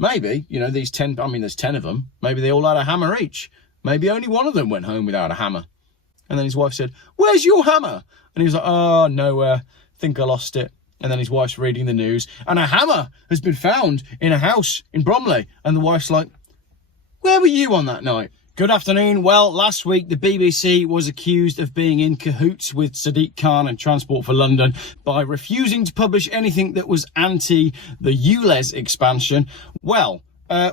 Maybe, you know, these 10, I mean, there's 10 of them. Maybe they all had a hammer each. Maybe only one of them went home without a hammer. And then his wife said, "Where's your hammer?" And he was like, "Oh, nowhere. Think I lost it." And then his wife's reading the news, and a hammer has been found in a house in Bromley. And the wife's like, "Where were you on that night?" Good afternoon. Well, last week the BBC was accused of being in cahoots with Sadiq Khan and Transport for London by refusing to publish anything that was anti the ULEZ expansion. Well,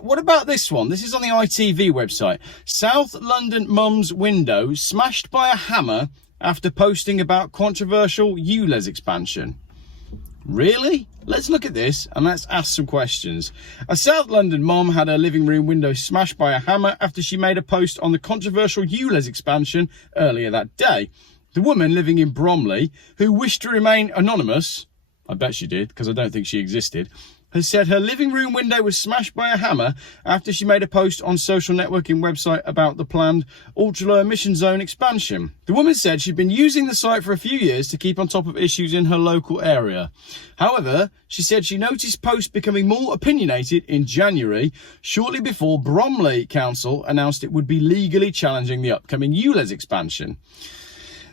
what about this one? This is on the ITV website. South London mum's window smashed by a hammer after posting about controversial ULEZ expansion. Really? Let's look at this and let's ask some questions. A South London mom had her living room window smashed by a hammer after she made a post on the controversial ULEZ expansion earlier that day. The woman living in Bromley, who wished to remain anonymous, I bet she did because I don't think she existed, has said her living room window was smashed by a hammer after she made a post on social networking website about the planned ultra-low emission zone expansion. The woman said she'd been using the site for a few years to keep on top of issues in her local area. However, she said she noticed posts becoming more opinionated in January, shortly before Bromley Council announced it would be legally challenging the upcoming ULEZ expansion.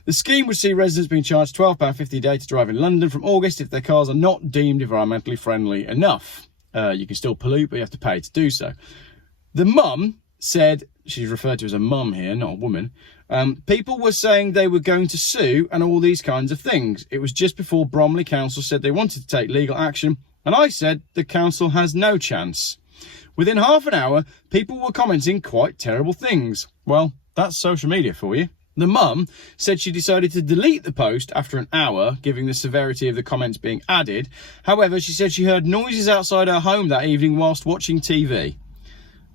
The scheme would see residents being charged £12.50 a day to drive in London from August if their cars are not deemed environmentally friendly enough. You can still pollute, but you have to pay to do so. The mum said, she's referred to as a mum here, not a woman, people were saying they were going to sue and all these kinds of things. It was just before Bromley Council said they wanted to take legal action, and I said the council has no chance. Within half an hour, people were commenting quite terrible things. Well, that's social media for you. The mum said she decided to delete the post after an hour, given the severity of the comments being added. However, she said she heard noises outside her home that evening whilst watching TV.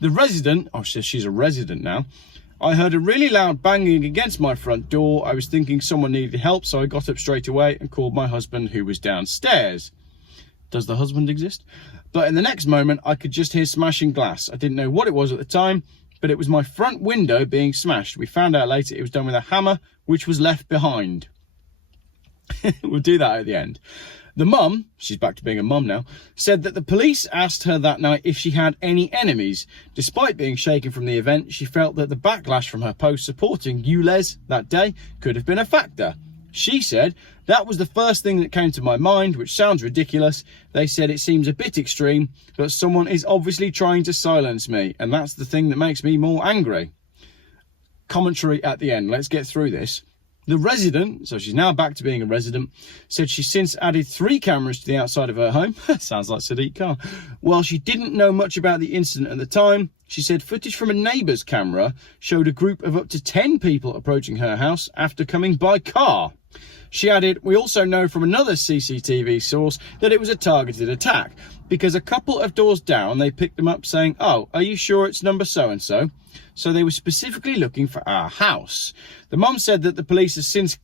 The resident, she says she's a resident now, "I heard a really loud banging against my front door. I was thinking someone needed help, so I got up straight away and called my husband, who was downstairs." Does the husband exist? "But in the next moment, I could just hear smashing glass. I didn't know what it was at the time, but it was my front window being smashed. We found out later it was done with a hammer, which was left behind." We'll do that at the end. The mum, she's back to being a mum now, said that the police asked her that night if she had any enemies. Despite being shaken from the event, she felt that the backlash from her post supporting ULEZ that day could have been a factor. She said, "That was the first thing that came to my mind, which sounds ridiculous. They said it seems a bit extreme, but someone is obviously trying to silence me, and that's the thing that makes me more angry." Commentary at the end. Let's get through this. The resident, so she's now back to being a resident, said she's since added 3 cameras to the outside of her home. Sounds like Sadiq Khan. While she didn't know much about the incident at the time, she said footage from a neighbour's camera showed a group of up to 10 people approaching her house after coming by car. She added, "We also know from another CCTV source that it was a targeted attack, because a couple of doors down they picked them up saying, 'Oh, are you sure it's number so-and-so?' So they were specifically looking for our house." The mum said that the police has since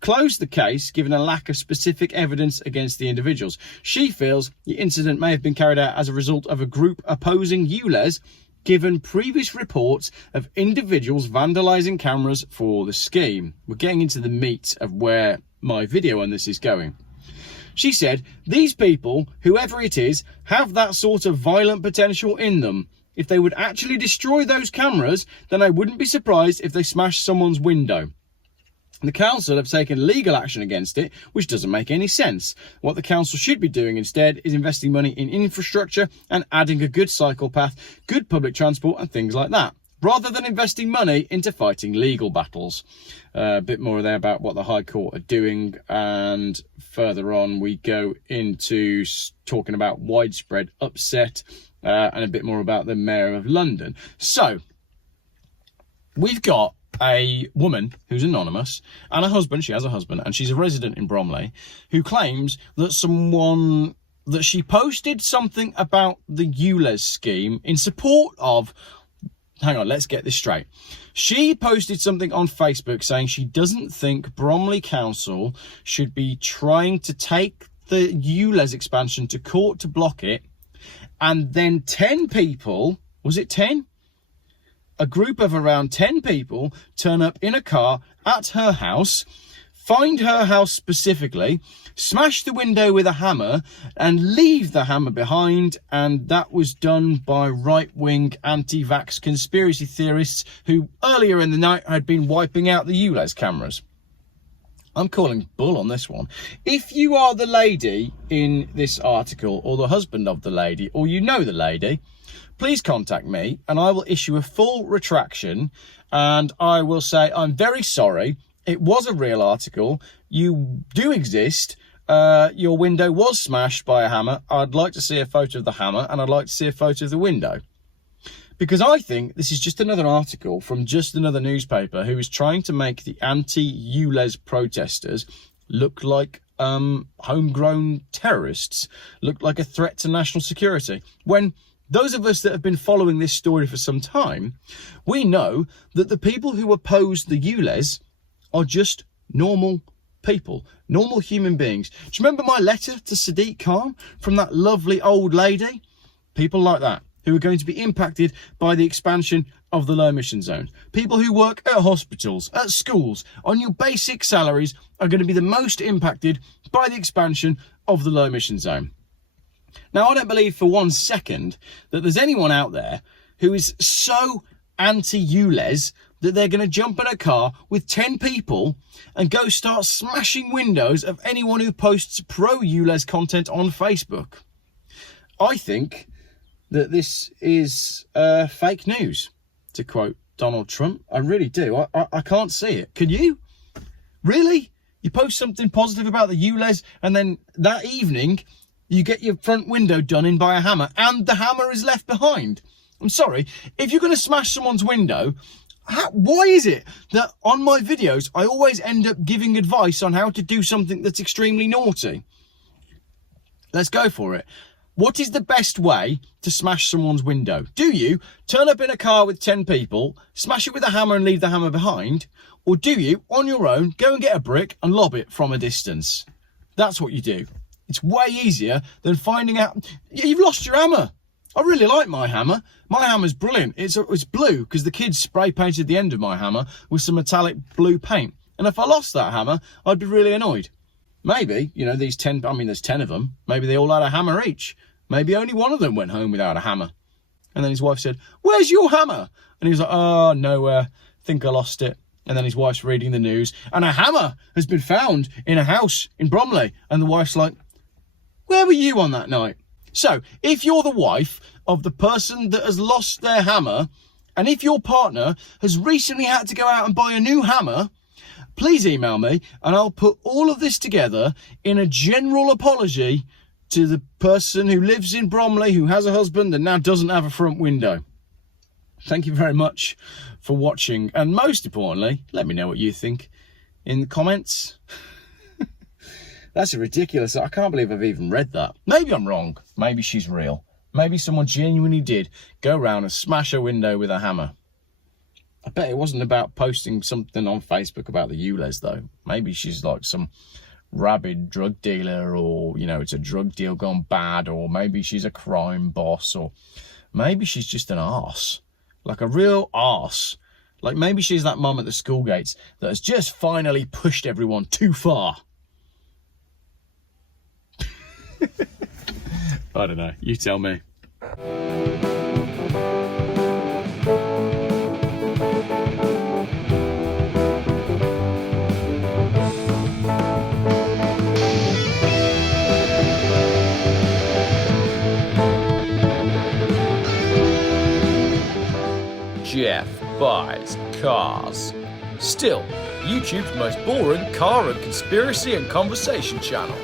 closed the case, given a lack of specific evidence against the individuals. She feels the incident may have been carried out as a result of a group opposing ULEZ, given previous reports of individuals vandalising cameras for the scheme. We're getting into the meat of where my video on this is going. She said, "These people, whoever it is, have that sort of violent potential in them. If they would actually destroy those cameras, then I wouldn't be surprised if they smashed someone's window. The council have taken legal action against it, which doesn't make any sense. What the council should be doing instead is investing money in infrastructure and adding a good cycle path, good public transport and things like that, rather than investing money into fighting legal battles." A bit more there about what the High Court are doing, and further on we go into talking about widespread upset and a bit more about the Mayor of London. So we've got a woman who's anonymous and a husband, she has a husband, and she's a resident in Bromley, who claims that she posted something about the ULEZ scheme in support of, hang on, let's get this straight. She posted something on Facebook saying she doesn't think Bromley Council should be trying to take the ULEZ expansion to court to block it, and then 10 people, was it 10? A group of around 10 people turn up in a car at her house, find her house specifically, smash the window with a hammer and leave the hammer behind. And that was done by right-wing anti-vax conspiracy theorists who earlier in the night had been wiping out the ULEZ cameras. I'm calling bull on this one. If you are the lady in this article, or the husband of the lady, or you know the lady, please contact me and I will issue a full retraction, and I will say I'm very sorry. It was a real article. You do exist. Your window was smashed by a hammer. I'd like to see a photo of the hammer, and I'd like to see a photo of the window. Because I think this is just another article from just another newspaper who is trying to make the anti-ULEZ protestors look like homegrown terrorists, look like a threat to national security. When those of us that have been following this story for some time, we know that the people who oppose the ULEZ are just normal people, normal human beings. Do you remember my letter to Sadiq Khan from that lovely old lady? People like that, who are going to be impacted by the expansion of the low emission zone. People who work at hospitals, at schools, on your basic salaries are going to be the most impacted by the expansion of the low emission zone. Now, I don't believe for 1 second that there's anyone out there who is so anti-ULEZ that they're going to jump in a car with 10 people and go start smashing windows of anyone who posts pro-ULEZ content on Facebook. I think that this is fake news, to quote Donald Trump. I really do. I can't see it. Can you? Really? You post something positive about the ULEZ and then that evening you get your front window done in by a hammer and the hammer is left behind. I'm sorry, if you're going to smash someone's window, why is it that on my videos I always end up giving advice on how to do something that's extremely naughty? Let's go for it. What is the best way to smash someone's window? Do you turn up in a car with 10 people, smash it with a hammer and leave the hammer behind? Or do you, on your own, go and get a brick and lob it from a distance? That's what you do. It's way easier than finding out you've lost your hammer. I really like my hammer. My hammer's brilliant. It's blue because the kids spray painted the end of my hammer with some metallic blue paint. And if I lost that hammer, I'd be really annoyed. Maybe, you know, these 10, I mean, there's 10 of them. Maybe they all had a hammer each. Maybe only one of them went home without a hammer. And then his wife said, "Where's your hammer?" And he was like, "Oh, nowhere. Think I lost it." And then his wife's reading the news, and a hammer has been found in a house in Bromley. And the wife's like, "Where were you on that night?" So, if you're the wife of the person that has lost their hammer, and if your partner has recently had to go out and buy a new hammer, please email me, and I'll put all of this together in a general apology to the person who lives in Bromley, who has a husband and now doesn't have a front window. Thank you very much for watching. And most importantly, let me know what you think in the comments. That's ridiculous. I can't believe I've even read that. Maybe I'm wrong. Maybe she's real. Maybe someone genuinely did go around and smash a window with a hammer. I bet it wasn't about posting something on Facebook about the ULEZ though. Maybe she's like some rabid drug dealer, or, you know, it's a drug deal gone bad, or maybe she's a crime boss, or maybe she's just an arse, like a real arse. Like maybe she's that mum at the school gates that has just finally pushed everyone too far. I don't know, you tell me. Geoff buys cars. Still, YouTube's most boring car and conspiracy and conversation channel.